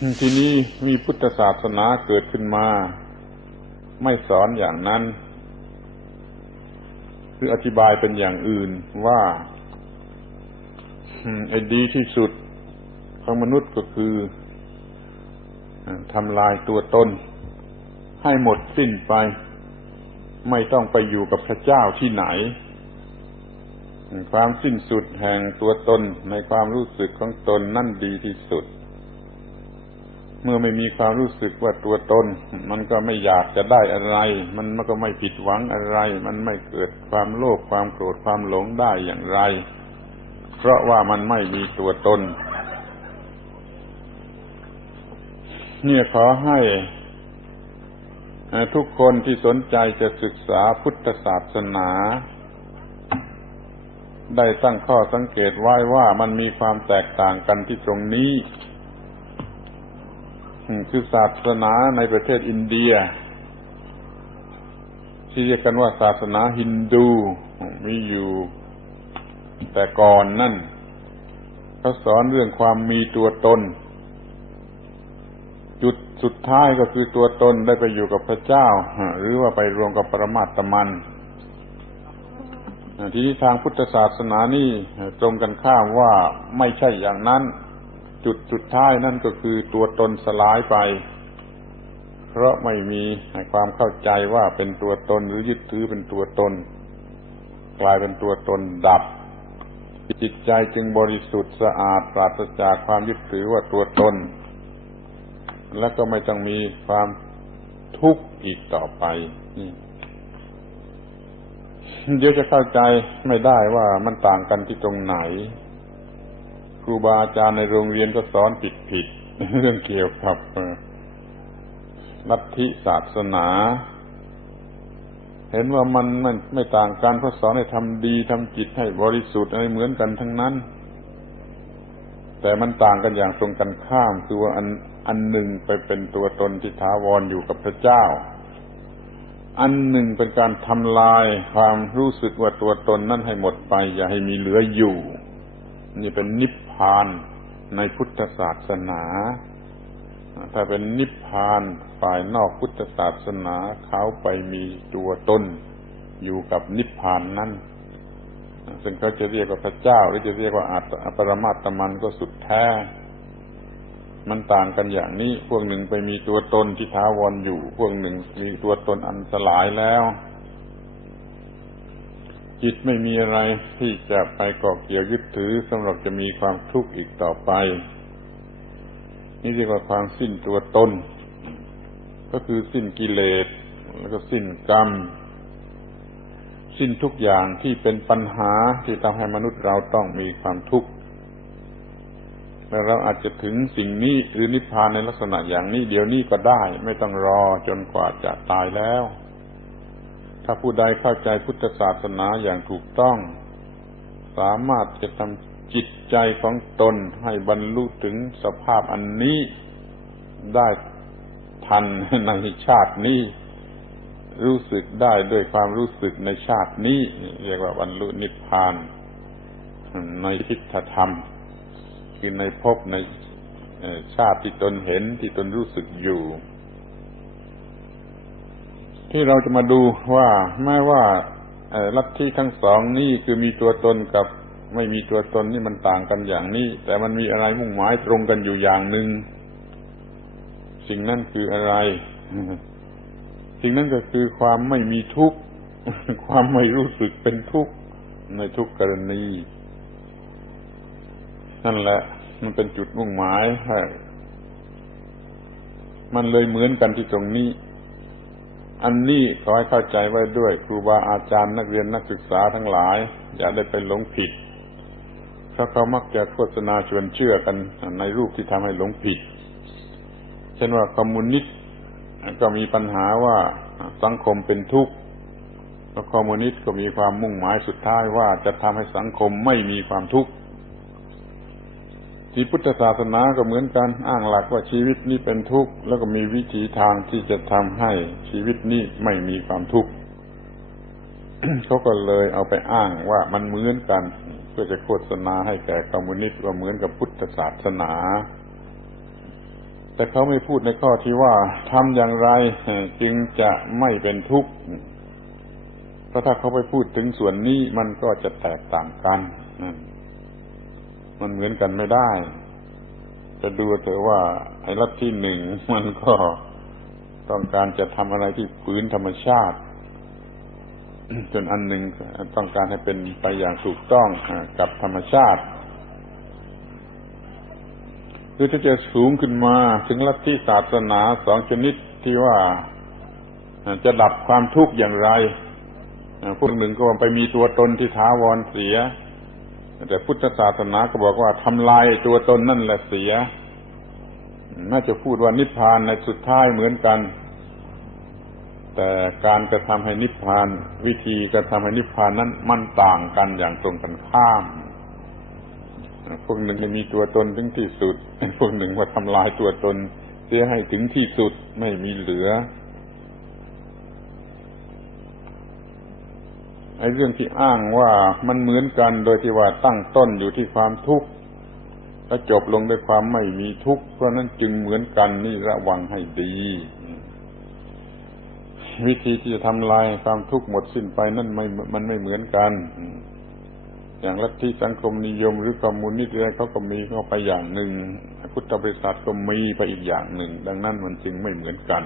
ทีนี้มีพุทธศาสนาเกิดขึ้นมา ไม่สอนอย่างนั้น คืออธิบายเป็นอย่างอื่นว่าไอ้ดีที่สุดของมนุษย์ก็คือทำลายตัวตน ให้หมดสิ้นไป ไม่ต้องไปอยู่กับพระเจ้าที่ไหน ความสิ้นสุดแห่งตัวตนในความรู้สึกของตนนั่นดีที่สุด เมื่อไม่มีความรู้สึกว่าตัวตน มันก็ไม่อยากจะได้อะไรมันมันก็ไม่ผิดหวังอะไร มันไม่เกิดความโลภความโกรธความหลงได้อย่างไร เพราะว่ามันไม่มีตัวตน เนี่ยขอให้ทุกคนที่สนใจจะศึกษาพุทธศาสนา ได้ตั้งข้อสังเกตไว้ว่ามันมีความแตกต่างกันที่ตรงนี้ คือศาสนาในประเทศอินเดีย ที่เรียกกันว่าศาสนาฮินดู มีอยู่แต่ก่อนนั่นเขาสอนเรื่องความมีตัวตน จุดสุดท้ายก็คือตัวตนได้ไปอยู่กับพระเจ้า หรือว่าไปรวมกับปรมาตมันทีนี้ทางพุทธศาสนานี่ตรงกันข้ามว่าไม่ใช่อย่างนั้น จุดสุดท้ายนั่นก็คือตัวตนสลายไป เพราะไม่มีความเข้าใจว่าเป็นตัวตนหรือยึดถือเป็นตัวตน กลายเป็นตัวตนดับ จิตใจจึงบริสุทธิ์สะอาดปราศจากความยึดถือว่าตัวตน แล้วก็ไม่ต้องมีความทุกข์อีกต่อไปเดี๋ยวจะเข้าใจไม่ได้ว่ามันต่างกันที่ตรงไหน รูบาอาจารย์ในโรงเรียนก็สอนผิดผิดเรื่องเกี่ยวกับลัทธิศาสนา เห็นว่ามันมันไม่ต่างกันเพราะสอนให้ทำดีทำจิตให้บริสุทธิ์อะไรเหมือนกันทั้งนั้น แต่มันต่างกันอย่างตรงกันข้าม คือว่าอันอันหนึ่งไปเป็นตัวตนที่ถาวรออยู่กับพระเจ้า อันหนึ่งเป็นการทำลายความรู้สึกว่าตัวตนนั่นให้หมดไป อย่าให้มีเหลืออยู่ นี่เป็นนิพพ พานในพุทธศาสนา ถ้าเป็นนิพพานฝ่ายนอกพุทธศาสนาเขาไปมีตัวตนอยู่กับนิพพานนั้น ซึ่งเขาจะเรียกว่าพระเจ้า หรือจะเรียกว่าอัปรมาตมันก็สุดแท้ มันต่างกันอย่างนี้ พวกหนึ่งไปมีตัวตนที่ท้าวรอยู่ พวกหนึ่งมีตัวตนอันสลายแล้ว จิตไม่มีอะไรที่จะไปเกาะเกี่ยวยึดถือสำหรับจะมีความทุกข์อีกต่อไป นี่เรียกว่าความสิ้นตัวตน ก็คือสิ้นกิเลส แล้วก็สิ้นกรรม สิ้นทุกอย่างที่เป็นปัญหาที่ทำให้มนุษย์เราต้องมีความทุกข์และเราอาจจะถึงสิ่งนี้หรือนิพพานในลักษณะอย่างนี้เดี๋ยวนี้ก็ได้ ไม่ต้องรอจนกว่าจะตายแล้ว ถ้าผู้ใดเข้าใจพุทธศาสนาอย่างถูกต้อง สามารถจะทำจิตใจของตนให้บรรลุถึงสภาพอันนี้ได้ทันในชาตินี้ รู้สึกได้ด้วยความรู้สึกในชาตินี้ เรียกว่าบรรลุนิพพาน ในทิฏฐธรรม คือในภพในชาติที่ตนเห็นที่ตนรู้สึกอยู่ ที่เราจะมาดูว่าแม้ว่าลัทธิทั้งสองนี่คือมีตัวตนกับไม่มีตัวตนนี่มันต่างกันอย่างนี้ แต่มันมีอะไรมุ่งหมายตรงกันอยู่อย่างหนึ่งสิ่งนั้นคืออะไร สิ่งนั้นก็คือความไม่มีทุกข์ความไม่รู้สึกเป็นทุกข์ในทุกกรณี นั่นแหละ มันเป็นจุดมุ่งหมายให้มันเลยเหมือนกันที่ตรงนี้ อันนี้ขอให้เข้าใจไว้ด้วยครูบาอาจารย์นักเรียนนักศึกษาทั้งหลาย อย่าได้ไปหลงผิดเพราะเขามักจะโฆษณาชวนเชื่อกันในรูปที่ทำให้หลงผิด เช่นว่าคอมมิวนิสต์ก็มีปัญหาว่าสังคมเป็นทุกข์แล้วคอมมิวนิสต์ก็มีความมุ่งหมายสุดท้ายว่าจะทำให้สังคมไม่มีความทุกข์ ที่พุทธศาสนาก็เหมือนกันอ้างหลักว่าชีวิตนี้เป็นทุกข์แล้วก็มีวิธีทางที่จะทำให้ชีวิตนี้ไม่มีความทุกข์เขาก็เลยเอาไปอ้างว่ามันเหมือนกัน เพื่อจะโฆษณาให้แก่คอมมิวนิสต์ว่าเหมือนกับพุทธศาสนาแแต่เขาไม่พูดในข้อที่ว่าทำอย่างไรจึงจะไม่เป็นทุกข์เพราะถ้าเขาไปพูดถึงส่วนนี้มันก็จะแตกต่างกันนั่น มันเหมือนกันไม่ได้ จะดูเถอะว่า ไอ้ลัทธิหนึ่งมันก็ต้องการจะทำอะไรที่ฝืนธรรมชาติ จนอันหนึ่งต้องการให้เป็นไปอย่างถูกต้องกับธรรมชาติหรือถ้าจะสูงขึ้นมาถึงลัทธิศาสนาสองชนิดที่ว่าจะดับความทุกข์อย่างไรพวกหนึ่งก็ไปมีตัวตนที่ท้าวรเสีย แต่พุทธศาสนาก็บอกว่าทำลายตัวตนนั่นแหละเสีย น่าจะพูดว่านิพพานในสุดท้ายเหมือนกัน แต่การกระทำให้นิพพาน วิธีกระทำให้นิพพานนั้นมันต่างกันอย่างตรงกันข้าม พวกหนึ่งมีตัวตนถึงที่สุดพวกหนึ่งว่าทำลายตัวตนเสียให้ถึงที่สุดไม่มีเหลือ ไอ้เรื่องที่อ้างว่ามันเหมือนกันโดยที่ว่าตั้งต้นอยู่ที่ความทุกข์แล้วจบลงด้วยความไม่มีทุกข์เพราะนั้นจึงเหมือนกันนี่ระวังให้ดี วิธีที่จะทำลายความทุกข์หมดสิ้นไปนั่นไม่มันไม่เหมือนกันอย่างลัทธิสังคมนิยมหรือคอมมูนิสต์อะไรเขาก็มีเข้าไปอย่างหนึ่งพุทธบริษัทก็มีไปอีกอย่างหนึ่ง ดังนั้นมันจึงไม่เหมือนกัน